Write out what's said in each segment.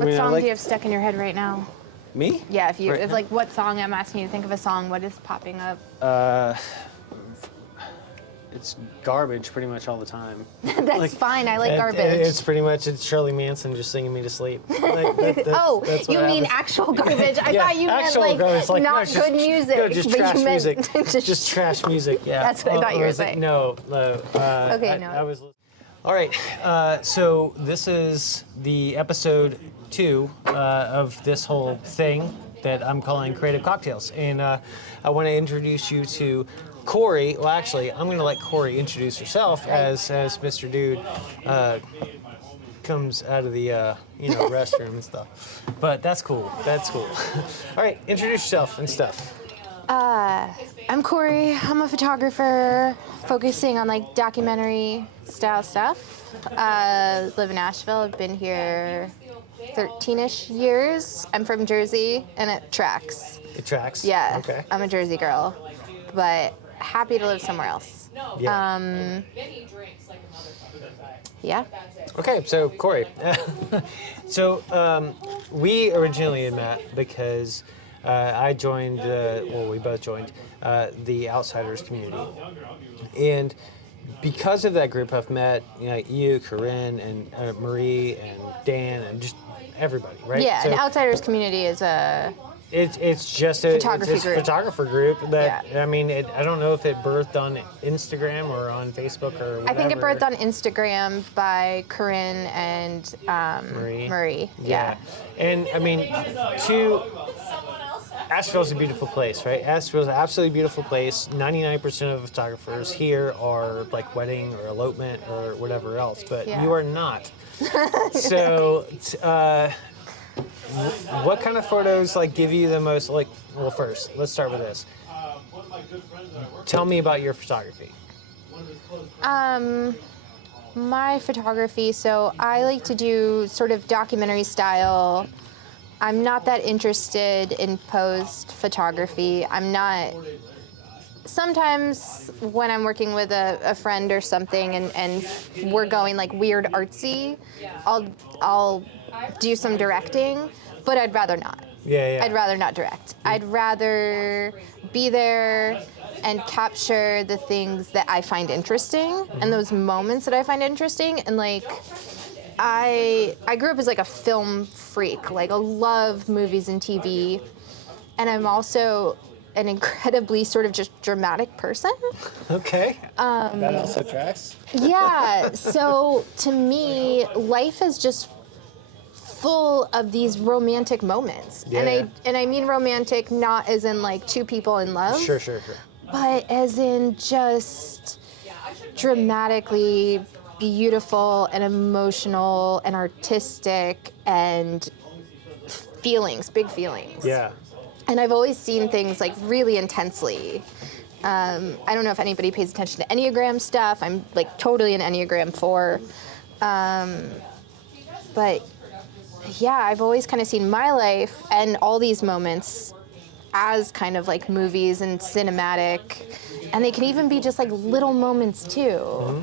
What song do you have stuck in your head right now? Me? Yeah, Right like what song, I'm asking you to think of a song, what is popping up? It's garbage pretty much all the time. That's fine, I like garbage. It's pretty much Shirley Manson just singing me to sleep. That's you mean actual garbage? I thought you meant like not good music. No, just trash music. Just trash music, yeah. That's what I thought you were saying. No. Okay, no. I was. All right, so this is the episode 2 of this whole thing that I'm calling Creative Cocktails. And I want to introduce you to Corey. Well, actually, I'm going to let Corey introduce herself as Mr. Dude comes out of the restroom and stuff. But that's cool. That's cool. All right, introduce yourself and stuff. I'm Corey. I'm a photographer focusing on like documentary style stuff. Live in Nashville. I've been here 13-ish years. I'm from Jersey, and it tracks. It tracks? Yeah. Okay. I'm a Jersey girl, but happy to live somewhere else. Yeah. Yeah. Okay, so Corey. So we originally had met because I joined, we both joined the Outsiders community. And because of that group, I've met you, Corinne, and Marie, and Dan, and just everybody, right? Yeah, so an Outsiders community is a... It's just a photographer group that, yeah. I mean, I don't know if it birthed on Instagram or on Facebook or whatever. I think it birthed on Instagram by Corinne and Marie. Yeah. And I mean, Asheville's a beautiful place, right? Asheville's an absolutely beautiful place. 99% of photographers here are like wedding or elopement or whatever else, but you are not. So, what kind of photos like give you the most well, first, let's start with this. Tell me about your photography. My photography, so I like to do sort of documentary style. I'm not that interested in posed photography. Sometimes when I'm working with a friend or something and we're going like weird artsy, I'll do some directing, but I'd rather not. Yeah. I'd rather not direct. I'd rather be there and capture the things that I find interesting and those moments that I find interesting. And like, I grew up as like a film freak. Like I love movies and TV, and I'm also an incredibly sort of just dramatic person. Okay. That also tracks. Yeah. So to me, life is just full of these romantic moments. Yeah. And I mean romantic not as in like two people in love. Sure. But as in just dramatically beautiful and emotional and artistic and big feelings. Yeah. And I've always seen things like really intensely. I don't know if anybody pays attention to Enneagram stuff. I'm like totally an Enneagram 4. But yeah, I've always kind of seen my life and all these moments as kind of like movies and cinematic. And they can even be just like little moments too.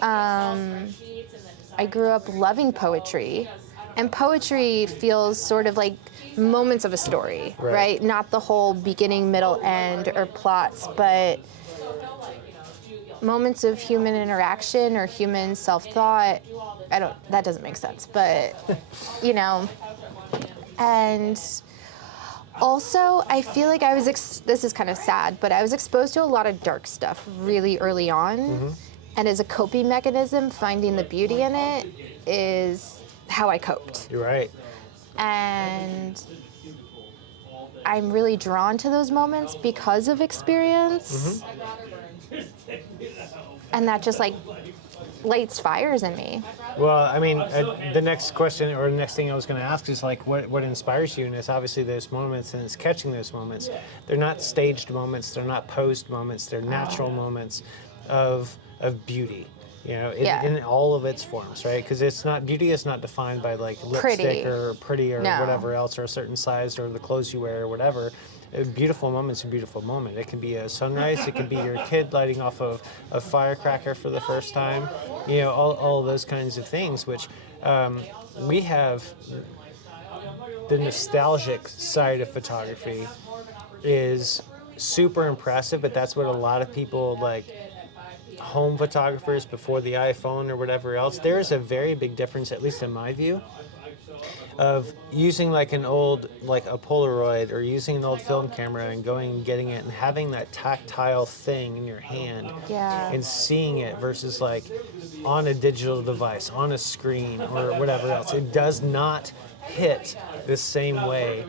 I grew up loving poetry, and poetry feels sort of like moments of a story, right? Not the whole beginning, middle, end, or plots, but moments of human interaction or human self-thought. That doesn't make sense, but and also I feel like I was, this is kind of sad, but I was exposed to a lot of dark stuff really early on. And as a coping mechanism, finding the beauty in it is how I coped. You're right. And I'm really drawn to those moments because of experience. And that just like lights fires in me. Well, I mean, the next question or the next thing I was going to ask is like, what inspires you? And it's obviously those moments, and it's catching those moments. They're not staged moments. They're not posed moments. They're natural moments of beauty, in all of its forms, right? Because beauty is not defined by like lipstick or pretty or whatever else, or a certain size or the clothes you wear or whatever. A beautiful moment's a beautiful moment. It can be a sunrise. It can be your kid lighting off of a firecracker for the first time. All those kinds of things, which we have the nostalgic side of photography is super impressive, but that's what a lot of people like home photographers before the iPhone or whatever else. There's a very big difference, at least in my view, of using like an old, like a Polaroid or using an old film camera and going and getting it and having that tactile thing in your hand Yeah. and seeing it versus like on a digital device, on a screen or whatever else. It does not hit the same way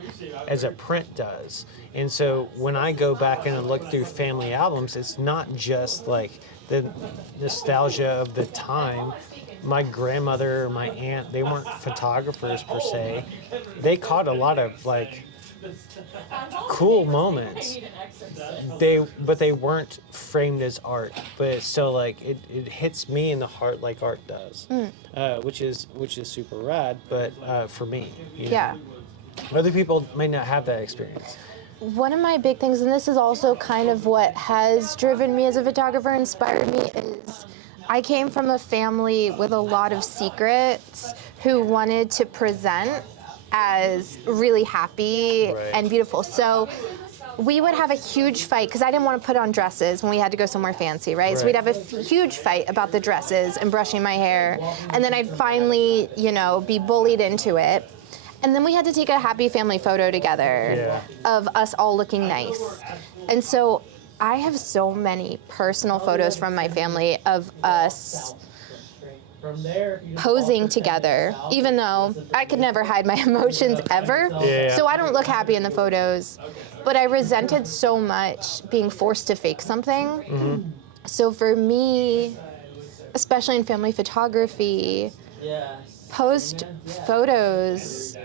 as a print does. And so when I go back and look through family albums, it's not just like the nostalgia of the time. My grandmother or my aunt, they weren't photographers per se. They caught a lot of like cool moments. But they weren't framed as art. But it's still like it hits me in the heart like art does, which is super rad. But for me, you know. Yeah. Other people may not have that experience. One of my big things, and this is also kind of what has driven me as a photographer, inspired me, is I came from a family with a lot of secrets who wanted to present as really happy Right. and beautiful. So we would have a huge fight because I didn't want to put on dresses when we had to go somewhere fancy, right? So we'd have a huge fight about the dresses and brushing my hair. And then I'd finally, be bullied into it. And then we had to take a happy family photo together of us all looking nice. And so I have so many personal photos from my family of us posing together, even though I could never hide my emotions ever. Yeah. So I don't look happy in the photos. But I resented so much being forced to fake something. Mm-hmm. So for me, especially in family photography, post photos,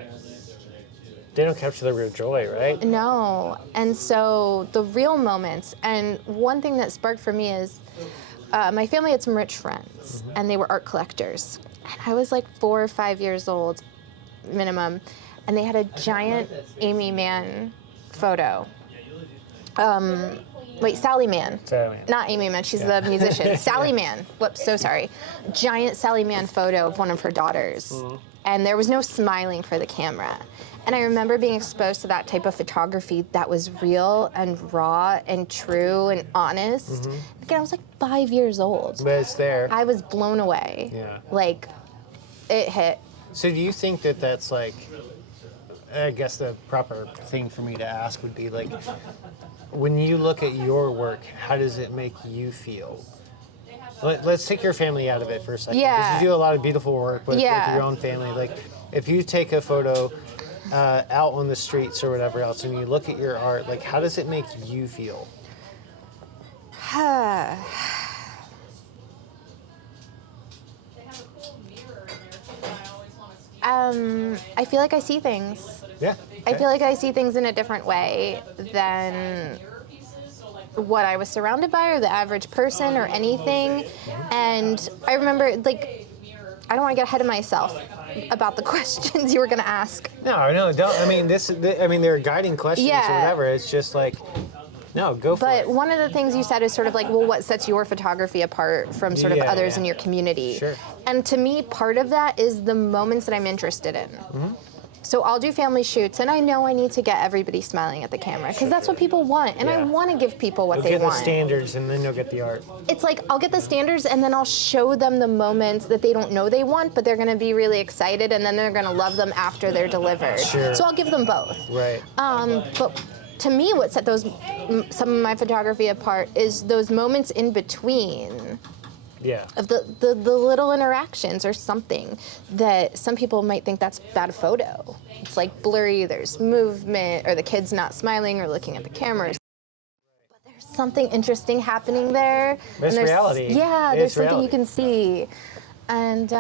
They don't capture the real joy, right? no. And so the real moments, and one thing that sparked for me is my family had some rich friends, and they were art collectors. And I was like 4 or 5 years old, minimum, and they had a giant Amy Mann photo. Sally Mann. Sally Mann. Not Amy Mann, she's the musician. Sally Mann. Whoops, so sorry. Giant Sally Mann photo of one of her daughters. And there was no smiling for the camera. And I remember being exposed to that type of photography that was real and raw and true and honest. Again, I was like 5 years old. But it's there. I was blown away. Yeah. Like, it hit. So do you think that that's like, I guess the proper thing for me to ask would be like, when you look at your work, how does it make you feel? Let's take your family out of it for a second. Yeah. Because you do a lot of beautiful work with your own family. Like, if you take a photo out on the streets or whatever else, and you look at your art, like, how does it make you feel? I feel like I see things. Yeah. I feel like I see things in a different way than what I was surrounded by or the average person or anything. And I remember, like, I don't want to get ahead of myself about the questions you were going to ask. No, don't. I mean, they're guiding questions or whatever. It's just like, no, go for it. But one of the things you said is sort of like, well, what sets your photography apart from sort of others in your community? Sure. And to me, part of that is the moments that I'm interested in. So I'll do family shoots, and I know I need to get everybody smiling at the camera because that's what people want, and I want to give people what You'll they get want. the standards, and then you'll get the art. It's like I'll get the standards, and then I'll show them the moments that they don't know they want, but they're going to be really excited, and then they're going to love them after they're delivered. Sure. So I'll give them both. Right. But to me, what set some of my photography apart is those moments in between. Yeah. Of the little interactions or something that some people might think that's bad photo. It's like blurry, there's movement, or the kid's not smiling or looking at the cameras. But there's something interesting happening there. There's reality. Yeah, It's there's something reality. you can see. And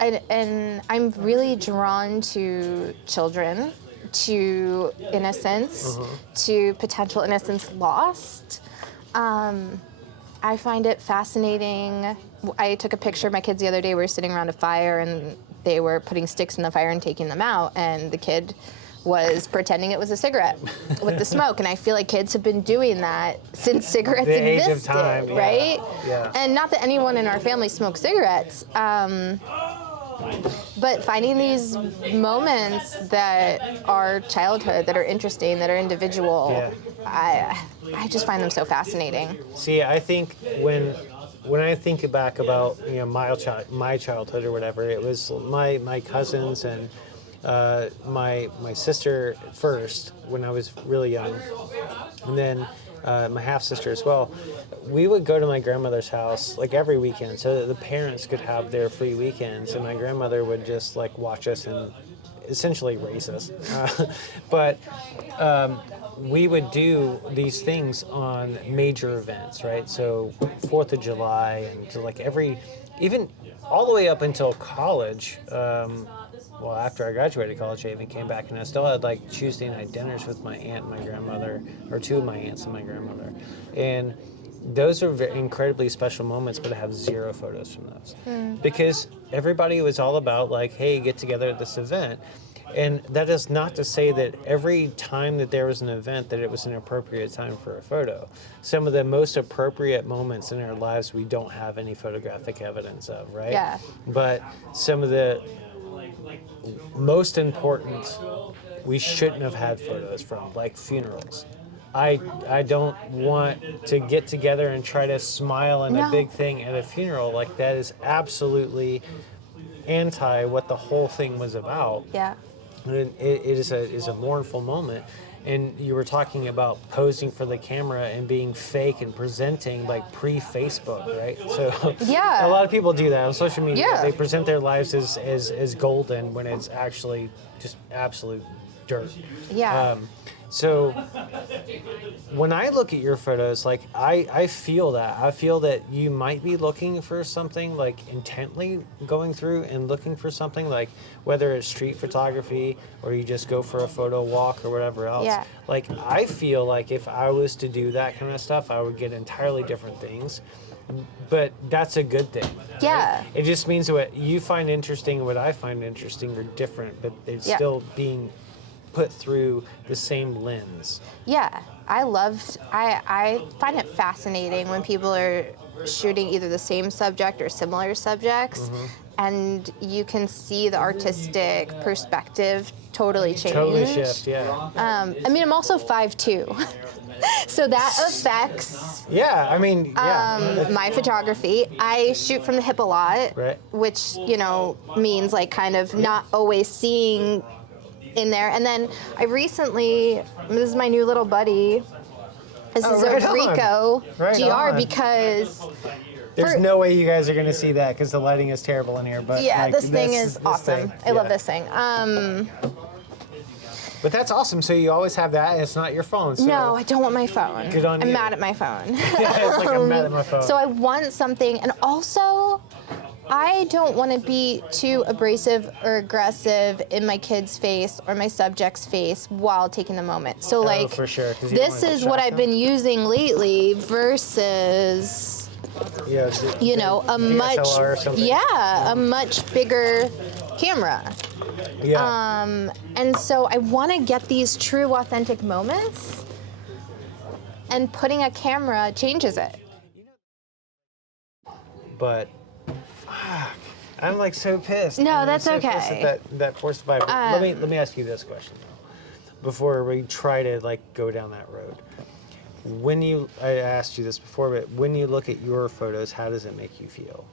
and I'm really drawn to children, to innocence, to potential innocence lost. I find it fascinating. I took a picture of my kids the other day. We were sitting around a fire, and they were putting sticks in the fire and taking them out, and the kid was pretending it was a cigarette with the smoke. And I feel like kids have been doing that since cigarettes The age of existed, time, yeah. right? Yeah. And not that anyone in our family smokes cigarettes, But finding these moments that are childhood, that are interesting, that are individual, Yeah. I just find them so fascinating. See, I think when I think back about my childhood or whatever, it was my cousins and my sister first when I was really young, and then my half sister as well. We would go to my grandmother's house like every weekend, so that the parents could have their free weekends, and my grandmother would just like watch us and essentially raise us. But we would do these things on major events, right? So 4th of July and to like even all the way up until college. Well, after I graduated college, I even came back and I still had like Tuesday night dinners with my aunt and my grandmother, or two of my aunts and my grandmother. And those are incredibly special moments, but I have zero photos from those. Because everybody was all about like, hey, get together at this event. And that is not to say that every time that there was an event that it was an appropriate time for a photo. Some of the most appropriate moments in our lives we don't have any photographic evidence of, right? Yeah. But some of the most important we shouldn't have had photos from, like funerals. I don't want to get together and try to smile in a big thing at a funeral. Like that is absolutely anti what the whole thing was about. Yeah. It is a mournful moment. And you were talking about posing for the camera and being fake and presenting like pre-Facebook, right? So Yeah. a lot of people do that on social media. Yeah. They present their lives as golden when it's actually just absolute dirt. Yeah. So when I look at your photos, like I feel that. I feel that you might be looking for something, like intently going through and looking for something, like whether it's street photography or you just go for a photo walk or whatever else. Yeah. Like I feel like if I was to do that kind of stuff, I would get entirely different things. But that's a good thing. Yeah. Right? It just means what you find interesting and what I find interesting are different, but it's still being put through the same lens. Yeah, I find it fascinating when people are shooting either the same subject or similar subjects, and you can see the artistic perspective totally change. Totally shift, yeah. I mean, I'm also 5'2", so that affects Yeah, I mean, yeah. my photography. I shoot from the hip a lot, Right. which, means like kind of not always seeing in there. And then I recently, this is my new little buddy. This is right a on. Ricoh Right GR on. because There's no way you guys are going to see that because the lighting is terrible in here. But like, this thing is awesome. I love this thing. But that's awesome. So you always have that, and it's not your phone. So No, I don't want my phone. Good on I'm you. mad at my phone. it's like I'm mad at my phone. So I want something, and also I don't want to be too abrasive or aggressive in my kid's face or my subject's face while taking the moment. So like, for sure, 'cause you don't this wanna is what distract I've been using lately versus, yeah, a much, DSLR or something. a much bigger camera. Yeah. And so I want to get these true, authentic moments, and putting a camera changes it. But fuck, I'm like so pissed. No, I'm that's so pissed okay. at that forced vibe. Let me ask you this question though, before we try to like go down that road. I asked you this before, but when you look at your photos, how does it make you feel?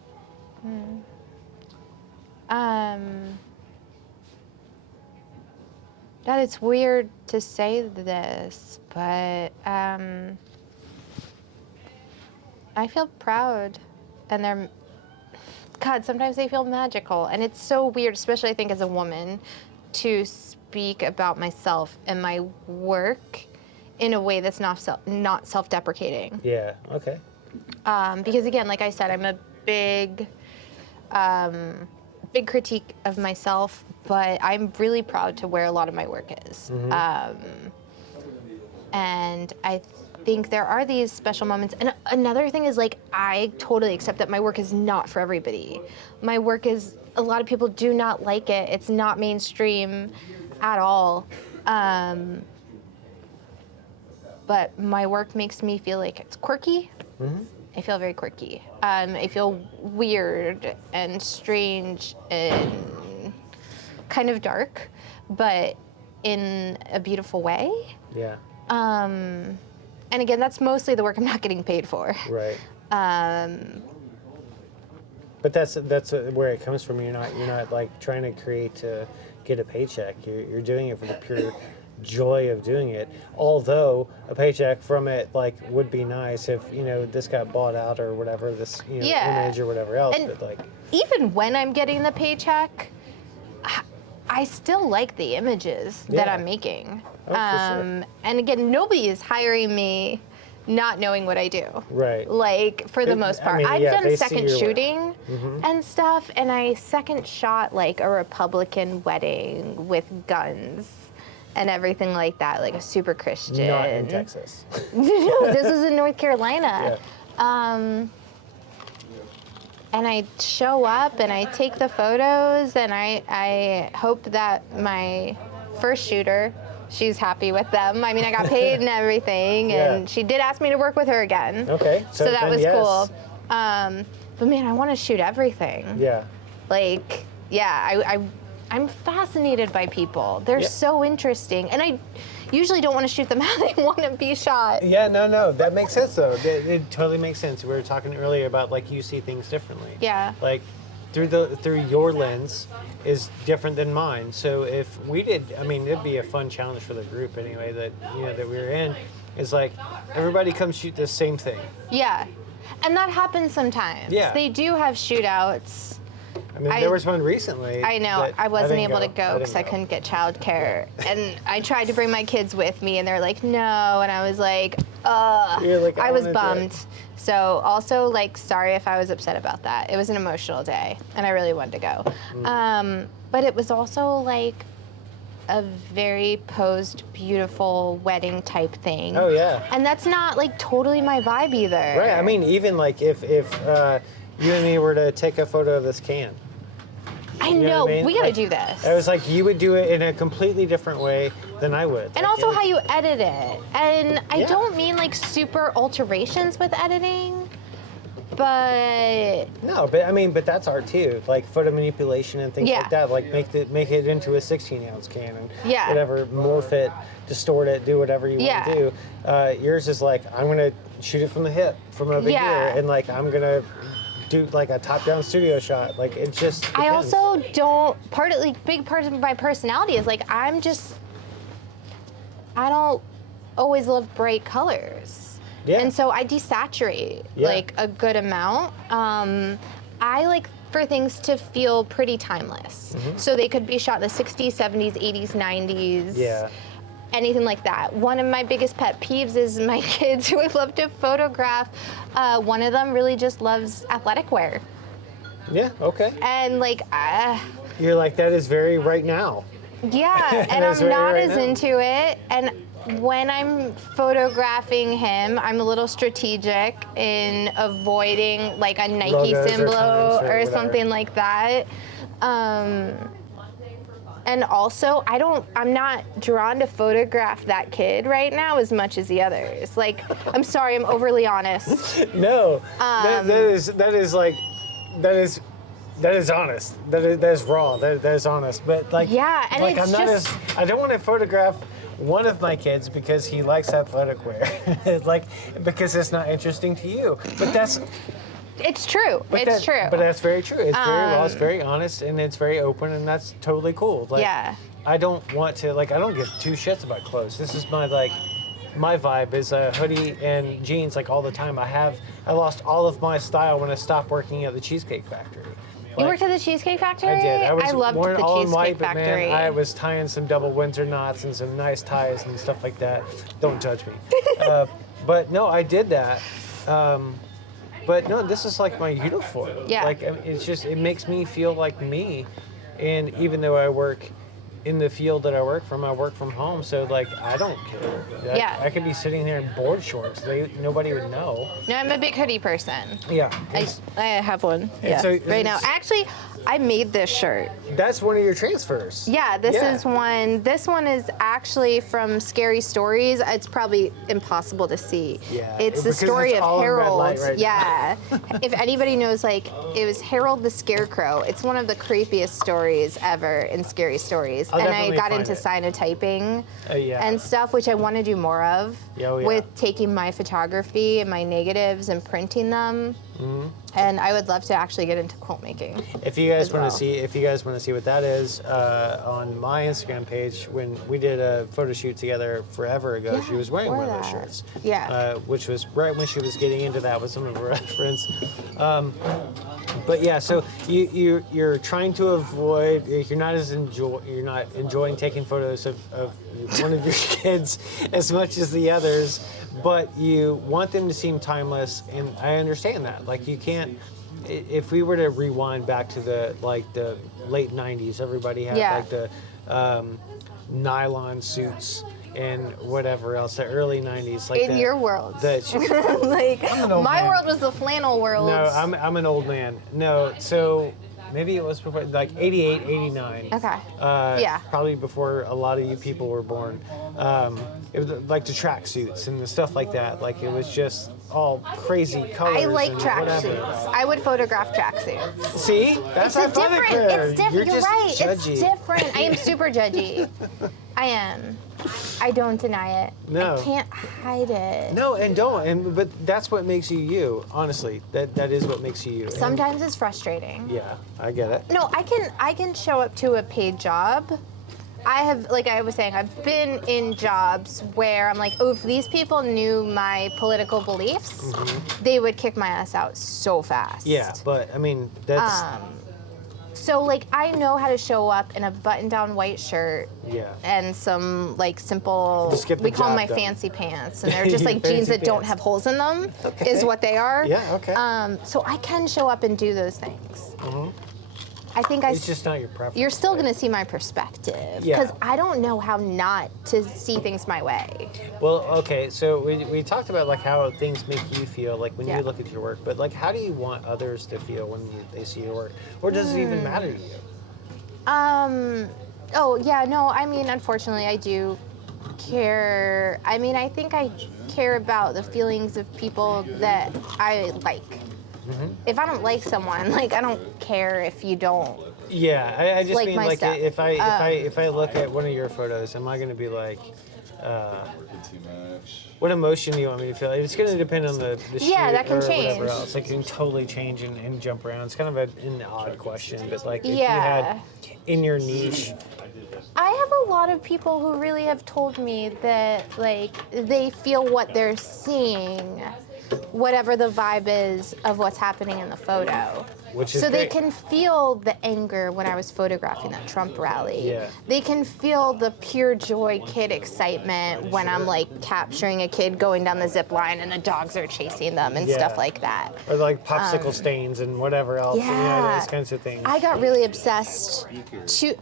God, it's weird to say this, but I feel proud, and sometimes they feel magical, and it's so weird, especially I think as a woman, to speak about myself and my work in a way that's not self-deprecating. Yeah. Okay. Because again, like I said, I'm a big critique of myself, but I'm really proud to where a lot of my work is. And I think there are these special moments. And another thing is, like, I totally accept that my work is not for everybody. My work is, a lot of people do not like it. It's not mainstream at all. But my work makes me feel like it's quirky. I feel very quirky. I feel weird and strange and kind of dark, but in a beautiful way. Yeah. And again, that's mostly the work I'm not getting paid for. Right. But that's where it comes from. You're not like trying to create to get a paycheck. You're doing it for the pure joy of doing it. Although a paycheck from it like would be nice if this got bought out or whatever, this image or whatever else. And but like even when I'm getting the paycheck, I still like the images that I'm making. Oh, for sure. And again, nobody is hiring me not knowing what I do. Right. Like, for the most part. I've they done see second your work. shooting and stuff, and I second shot like a Republican wedding with guns and everything like that, like a super Christian. Not in Texas. No, this was in North Carolina. And I show up and I take the photos, and I hope that my first shooter, she's happy with them. I mean, I got paid and everything, and she did ask me to work with her again. Okay. So that then was yes. cool. But man, I want to shoot everything. Yeah. Like, yeah, I'm fascinated by people. They're so interesting, and I usually don't want to shoot them how they want to be shot. Yeah, no, that makes sense though. It totally makes sense. We were talking earlier about like you see things differently. Yeah. Like through your lens is different than mine. So if we did, I mean, it'd be a fun challenge for the group anyway that that we were in. Is like everybody come shoot the same thing. Yeah, and that happens sometimes. Yeah. They do have shootouts. I mean, there was one recently. I know. that I wasn't didn't able to go because I didn't couldn't get childcare, and I tried to bring my kids with me, and they're like, "No," and I was like, "Ugh." You're like, I was wanna do it. bummed. So also, like, sorry if I was upset about that. It was an emotional day, and I really wanted to go. But it was also like a very posed, beautiful wedding type thing. Oh yeah. And that's not like totally my vibe either. Right. I mean, even like if you and me were to take a photo of this can. I You know know, what I mean? we gotta Like, do this. It was like you would do it in a completely different way than I would. And also how you edit it. And I Yeah. don't mean like super alterations with editing, but No, but that's art too. Like photo manipulation and things Yeah. like that. Like make it into a 16-ounce can and Yeah. whatever, morph it, distort it, do whatever you want to do. Yours is like I'm gonna shoot it from the hip, from over Yeah. here, and like I'm gonna do like a top-down studio shot. Like it just. I depends. also don't, big part of my personality is like, I don't always love bright colors. Yeah. And so I desaturate like a good amount. I like for things to feel pretty timeless. So they could be shot in the 60s, 70s, 80s, 90s. Yeah. Anything like that. One of my biggest pet peeves is my kids who I love to photograph. One of them really just loves athletic wear. Yeah. Okay. And like, You're like that is very right now. yeah, and That's I'm right not right as now. into it. And when I'm photographing him, I'm a little strategic in avoiding like a Nike Logos or symbol times or or whatever. something like that. And also, I'm not drawn to photograph that kid right now as much as the others. Like, I'm sorry, I'm overly honest. No, that is honest. That is raw. That is honest. But like, Yeah, and like it's I'm not just- I don't want to photograph one of my kids because he likes athletic wear. Like because it's not interesting to you. But that's It's true. but It's true. But that's very true. It's very raw. It's very honest, and it's very open, and that's totally cool. Like, Yeah. I don't want to I don't give two shits about clothes. This is my my vibe is a hoodie and jeans like all the time. I lost all of my style when I stopped working at the Cheesecake Factory. You worked at the Cheesecake Factory? I did. I loved worn the all in Cheesecake white, but Factory. man, I was tying some double Windsor knots and some nice ties and stuff like that. Don't judge me. But no, I did that. But no, this is like my uniform. Yeah. Like it's just it makes me feel like me, and even though I work in the field that I work from home. So like I don't care. Yeah. I could be sitting there in board shorts. Nobody would know. No, I'm a big hoodie person. Yeah. I have one. And Yeah. so right now. it's- Actually, I made this shirt. That's one of your transfers. Yeah, this Yeah. is one. This one is actually from Scary Stories. It's probably impossible to see. Yeah, It's the because story it's of all in red Harold. light right now. Yeah. If anybody knows, like, it was Harold the Scarecrow. It's one of the creepiest stories ever in Scary Stories. I'll and I definitely got find into it. cyanotyping Yeah. and stuff, which I want to do more of. Oh, yeah. With taking my photography and my negatives and printing them. Mm-hmm. And I would love to actually get into quilt making. If you guys as want well. to see, what that is, on my Instagram page, when we did a photo shoot together forever ago, she was wearing one of those shirts. Yeah. Which was right when she was getting into that with some of her friends. But yeah, so you're trying to avoid. You're not enjoying taking photos of one of your kids as much as the others, but you want them to seem timeless, and I understand that. Like, you can't. If we were to rewind back to the late '90s, everybody had Yeah. like the nylon suits and whatever else. The early '90s, like In your world. Like, old my man. world was the flannel world. No, I'm an old man. No, so maybe it was before, like 88, 89. Okay. Yeah. Probably before a lot of you people were born. It was like the track suits and the stuff like that. Like, it was just all crazy colors. I like and tracksuits. whatever. I would photograph tracksuits. See? That's It's ironic different. there. It's different. You're You're just right. judgy. It's different. I am super judgy. I am. I don't deny it. No. I can't hide it. No, and don't. But that's what makes you you. Honestly, that is what makes you you. And- Sometimes it's frustrating. yeah, I get it. No, I can show up to a paid job. I have, like I was saying, I've been in jobs where I'm like, oh, if these people knew my political beliefs, they would kick my ass out so fast. Yeah, but I mean, that's So, like, I know how to show up in a button-down white shirt yeah. and some, like, simple, Just get the we call them job my done. fancy pants, and they're just like jeans Fancy that don't pants. have holes in them, Okay. is what they are. Yeah, okay. So I can show up and do those things. I think It's just not your preference. you're still going to see my perspective Yeah. because I don't know how not to see things my way. Well, okay, so we talked about like how things make you feel like when Yeah. you look at your work, but like how do you want others to feel when they see your work, or does it even matter to you? Oh yeah, no, I mean, unfortunately, I do care. I mean, I think I care about the feelings of people that I like. If I don't like someone, like, I don't care if you don't. Yeah, I just Like mean my like stuff. if I look at one of your photos, am I going to be like, what emotion do you want me to feel? It's going to depend on the shoot Yeah, that can or change. whatever else. It can totally change and jump around. It's kind of an odd question, but like if Yeah. you had in your niche. I have a lot of people who really have told me that, like, they feel what they're seeing, whatever the vibe is of what's happening in the photo. Which is so they great. can feel the anger when I was photographing that Trump rally. Yeah. They can feel the pure joy kid excitement when I'm like capturing a kid going down the zip line and the dogs are chasing them and Yeah. stuff like that. Or like popsicle stains and whatever else, you know, those kinds of things. I got really obsessed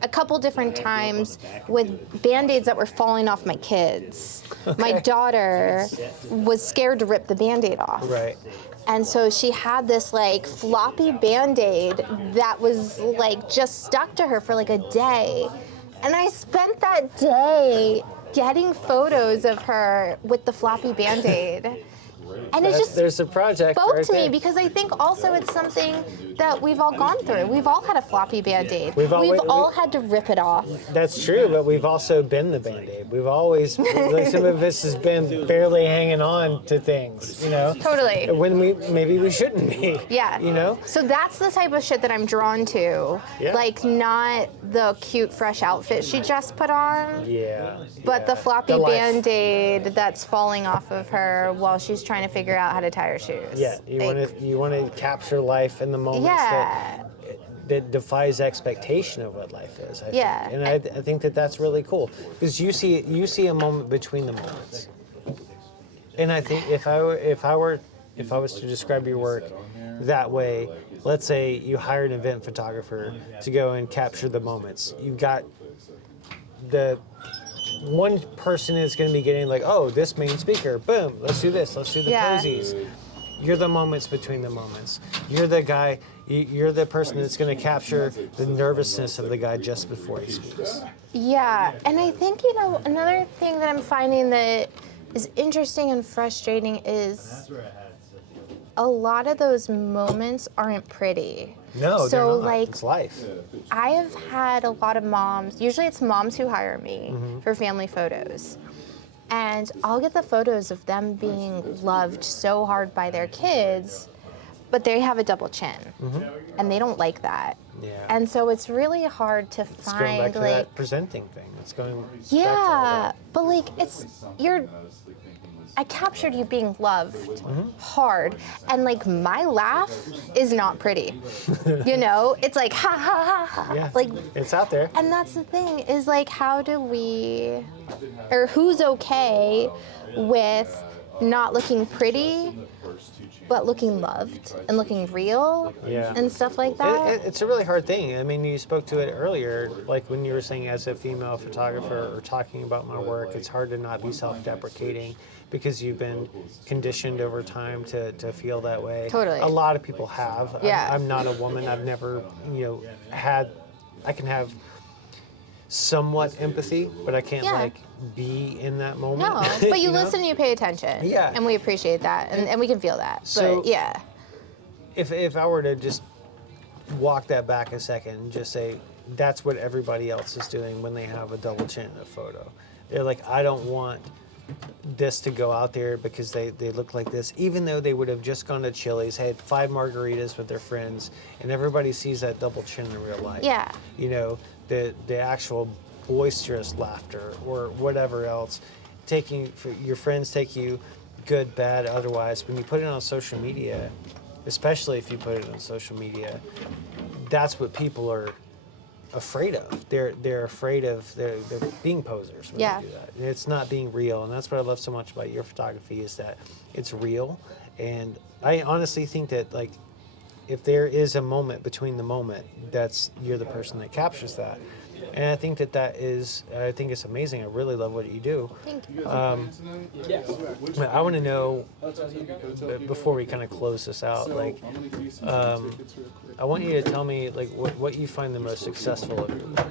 a couple different times with Band-Aids that were falling off my kids. My daughter was scared to rip the Band-Aid off. Right. And so she had this like floppy Band-Aid that was like just stuck to her for like a day. And I spent that day getting photos of her with the floppy Band-Aid. And it just There's a project spoke right to me there. because I think also it's something that we've all gone through. We've all had a floppy Band-Aid. We've all- had to rip it off. That's true, but we've also been the Band-Aid. We've always, like, some of us has been barely hanging on to things, you know? Totally. When maybe we shouldn't be. Yeah. You know? So that's the type of shit that I'm drawn to. Yeah. Like, not the cute, fresh outfit she just put on, Yeah. but yeah. the floppy life. Band-Aid that's falling off of her while she's trying to figure out how to tie her shoes. Yeah, you want to capture life in the moments Yeah. that defies expectation of what life is. I Yeah. think. And I think that's really cool because you see a moment between the moments. And I think if I was to describe your work that way, let's say you hire an event photographer to go and capture the moments. You've got the one person is going to be getting like, oh, this main speaker, boom, let's do this, let's do the Yeah. posies. You're the moments between the moments. You're the guy, you're the person that's going to capture the nervousness of the guy just before he speaks. Yeah, and I think, another thing that I'm finding that is interesting and frustrating is a lot of those moments aren't pretty. No, So, they're not. like, It's life. I have had a lot of moms, usually it's moms who hire me for family photos. And I'll get the photos of them being loved so hard by their kids, but they have a double chin. And they don't like that. Yeah. And so it's really hard to It's going find, back to like, that presenting thing. It's going back to all yeah, that. but like, I captured you being loved hard, and like my laugh is not pretty. It's like ha ha ha ha. Yeah, Like, it's out there. and that's the thing is like, how do we, or who's okay with not looking pretty, but looking loved and looking real Yeah. and stuff like that? It's a really hard thing. I mean, you spoke to it earlier, like when you were saying as a female photographer or talking about my work, it's hard to not be self-deprecating because you've been conditioned over time to feel that way. Totally. A lot of people have. Yeah. I'm not a woman. I've never, I can have somewhat empathy, but I can't Yeah. be in that moment. No, but you know? listen, you pay attention. Yeah. And we appreciate that, and we can feel that. So- But yeah. If I were to just walk that back a second and just say that's what everybody else is doing when they have a double chin in a photo. They're like, I don't want this to go out there because they look like this, even though they would have just gone to Chili's, had 5 margaritas with their friends, and everybody sees that double chin in real life. Yeah. The actual boisterous laughter or whatever else, your friends take you good, bad, otherwise. When you put it on social media, especially if you put it on social media, that's what people are afraid of. They're afraid of they're being posers when Yeah. they do that. And it's not being real, and that's what I love so much about your photography is that it's real. And I honestly think that like if there is a moment between the moment, you're the person that captures that. And I think I think it's amazing. I really love what you do. Thank you. I want to know, before we kind of close this out, I want you to tell me like what you find the most successful of your work.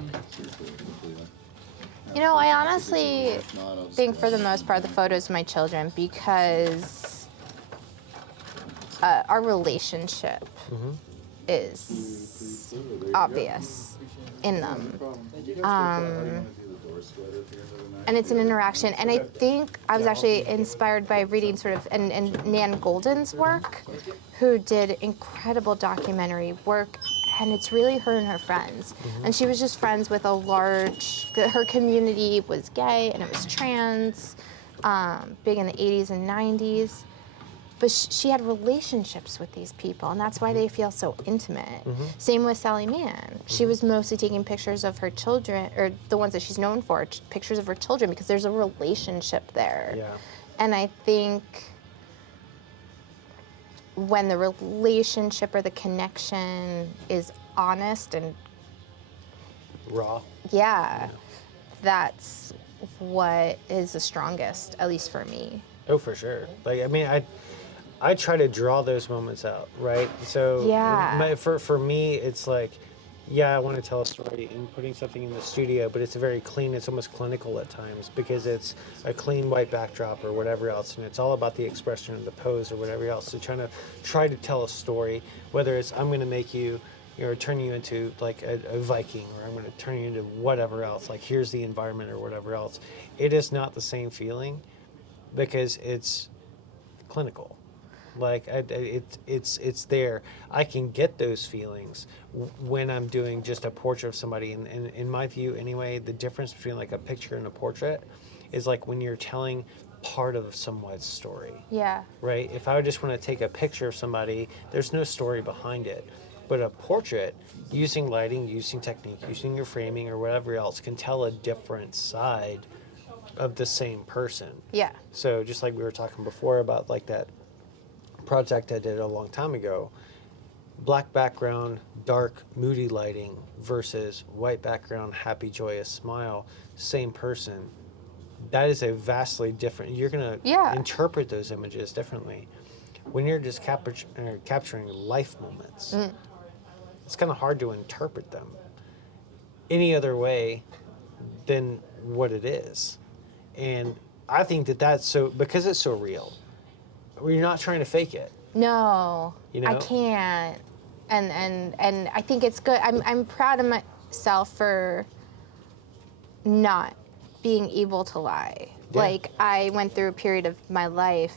I honestly think for the most part the photos of my children because our relationship is obvious in them. And it's an interaction. And I think I was actually inspired by reading sort of and Nan Golden's work, who did incredible documentary work. And it's really her and her friends. And she was just friends with her community was gay and it was trans, big in the 80s and 90s. But she had relationships with these people, and that's why they feel so intimate. Same with Sally Mann. She was mostly taking pictures of her children, or the ones that she's known for, pictures of her children, because there's a relationship there. Yeah. And I think when the relationship or the connection is honest and Raw. yeah, that's what is the strongest, at least for me. Oh, for sure. Like, I mean, I try to draw those moments out, right? So Yeah. for me, it's like, yeah, I want to tell a story and putting something in the studio, but it's very clean. It's almost clinical at times because it's a clean white backdrop or whatever else, and it's all about the expression of the pose or whatever else. So try to tell a story, whether it's I'm going to make you, turn you into like a Viking, or I'm going to turn you into whatever else. Like here's the environment or whatever else. It is not the same feeling because it's clinical. Like it's there. I can get those feelings when I'm doing just a portrait of somebody. And in my view, anyway, the difference between like a picture and a portrait is like when you're telling part of someone's story. Yeah. Right? If I just want to take a picture of somebody, there's no story behind it. But a portrait, using lighting, using technique, using your framing or whatever else, can tell a different side of the same person. Yeah. So just like we were talking before about like that project I did a long time ago, black background, dark, moody lighting versus white background, happy, joyous smile, same person. That is a vastly different, you're going to interpret those images differently. when you're just capturing life moments, it's kind of hard to interpret them any other way than what it is. And I think that's so, because it's so real, you're not trying to fake it. No, You know? I can't. And I think it's good. I'm proud of myself for not being able to lie. Yeah. Like, I went through a period of my life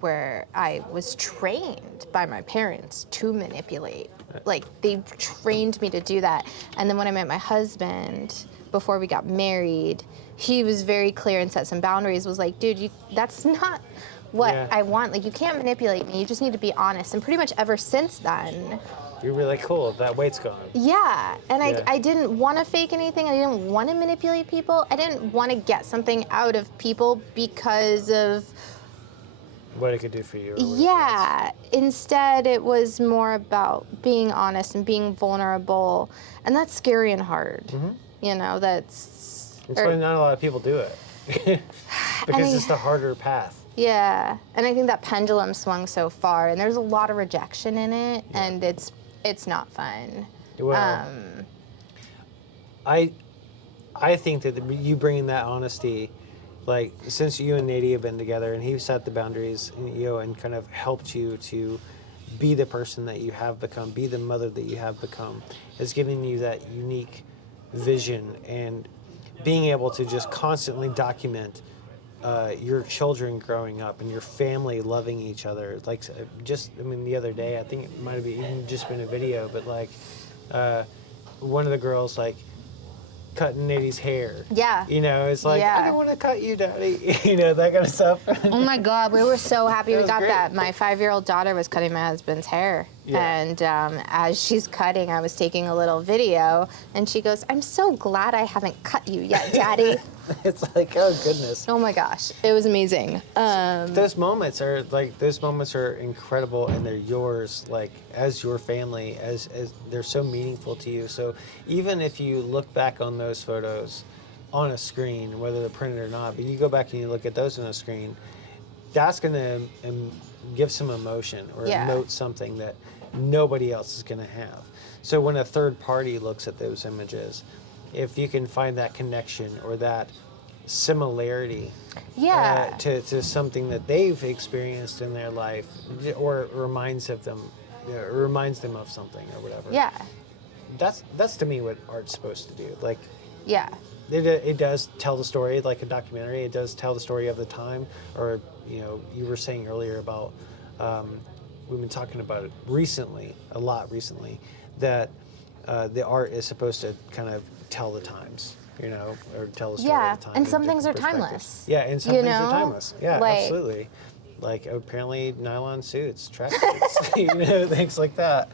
where I was trained by my parents to manipulate. Like, they trained me to do that. And then when I met my husband, before we got married, he was very clear and set some boundaries, was like, dude, that's not what Yeah. I want. Like, you can't manipulate me. You just need to be honest. And pretty much ever since then, You're really cool. That weight's gone. yeah. And Yeah. I didn't want to fake anything. I didn't want to manipulate people. I didn't want to get something out of people because of, What it could do for you. Or whatever yeah. Instead, it was more about being honest and being vulnerable. And that's scary and hard. You know, that's... That's why not a lot of people do it. Because it's the harder path. Yeah, and I think that pendulum swung so far, and there's a lot of rejection in it, and it's not fun. Well, I think that you bringing that honesty, like, since you and Nady have been together, and he set the boundaries, and, you know, and kind of helped you to be the person that you have become, be the mother that you have become, is giving you that unique vision and being able to just constantly document your children growing up and your family loving each other. Like, the other day, I think it might have even just been a video, but like, one of the girls, like, cutting Nady's hair. Yeah. You know, it's like, Yeah. I don't want to cut you, Daddy. You know, that kind of stuff. Oh my God, we were so happy That we was got great. that. My 5-year-old daughter was cutting my husband's hair. Yeah. And as she's cutting, I was taking a little video, and she goes, I'm so glad I haven't cut you yet, Daddy. It's like, oh goodness. Oh my gosh, it was amazing. Those moments are incredible, and they're yours, like, as your family, as they're so meaningful to you. So even if you look back on those photos on a screen, whether they're printed or not, but you go back and you look at those on a screen, that's going to give some emotion or Yeah. emote something that nobody else is going to have. So when a third party looks at those images, if you can find that connection or that similarity Yeah. to something that they've experienced in their life, or reminds them of something or whatever. Yeah. That's to me what art's supposed to do. Like, Yeah. it does tell the story, like a documentary. It does tell the story of the time, or, you know, you were saying earlier about, we've been talking about it a lot recently, that the art is supposed to kind of tell the times, you know, or tell the story Yeah, of the time. and in some things different are perspectives. timeless. Yeah, and some You things are know? timeless. Yeah, Like- absolutely. Like, apparently nylon suits, tracksuits, you know, things like that.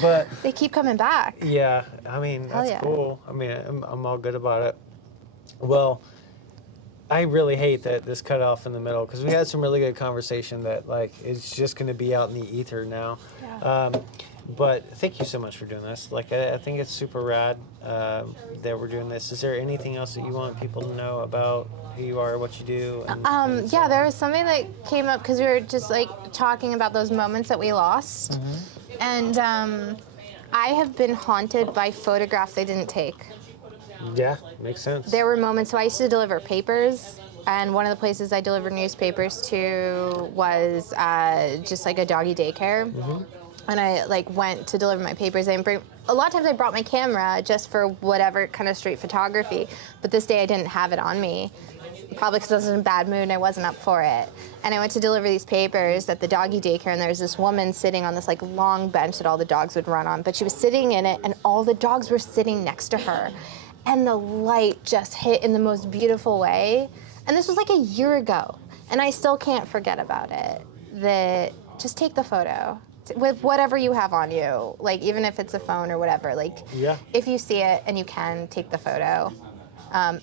But They keep coming back. yeah, I mean, Hell that's yeah. cool. I mean, I'm all good about it. Well, I really hate that this cut off in the middle, because we had some really good conversation that, like, it's just going to be out in the ether now. Yeah. But thank you so much for doing this. Like, I think it's super rad that we're doing this. Is there anything else that you want people to know about who you are, what you do? And Yeah, there was something that came up because we were just like talking about those moments that we lost. And I have been haunted by photographs I didn't take. Yeah, makes sense. There were moments, so I used to deliver papers, and one of the places I delivered newspapers to was just like a doggy daycare. And I like went to deliver my papers. A lot of times I brought my camera just for whatever kind of street photography, but this day I didn't have it on me, probably because I was in a bad mood and I wasn't up for it. And I went to deliver these papers at the doggy daycare, and there was this woman sitting on this like long bench that all the dogs would run on, but she was sitting in it and all the dogs were sitting next to her. And the light just hit in the most beautiful way. And this was like a year ago, and I still can't forget about it. That just take the photo with whatever you have on you, like even if it's a phone or whatever. Like, Yeah. if you see it and you can, take the photo. I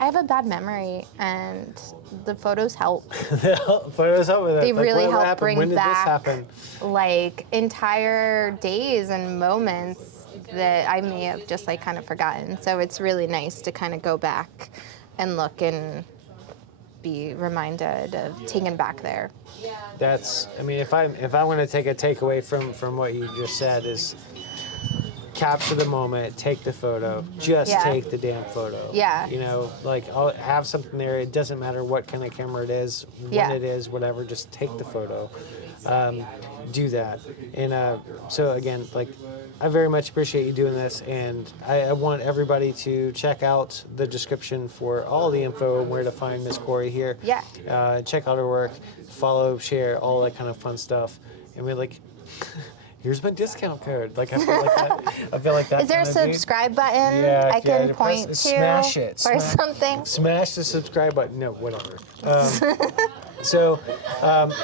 have a bad memory, and the photos help. Photos help with it. They Like, really what help happened? bring When did back this happen? like entire days and moments that I may have just like kind of forgotten. So it's really nice to kind of go back and look and be reminded of taken back there. That's, I mean, if I want to take a takeaway from what you just said is capture the moment, take the photo, just Yeah. take the damn photo. Yeah. You know, like I'll have something there. It doesn't matter what kind of camera it is, Yeah. when it is, whatever. Just take the photo. Do that. And so again, like I very much appreciate you doing this, and I want everybody to check out the description for all the info and where to find Miss Corey here. Yeah. Check out her work, follow, share, all that kind of fun stuff. And we're like, here's my discount code. Like I feel like that. I feel like that. Is there a kind of thing. subscribe button Yeah, I can to point press- to smash it, or smash- something? Smash the subscribe button. No, whatever. So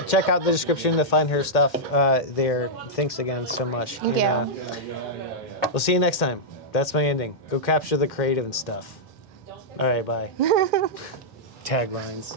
check out the description to find her stuff there. Thanks again so much. Thank you. We'll see you next time. That's my ending. Go capture the creative and stuff. All right, bye. Taglines.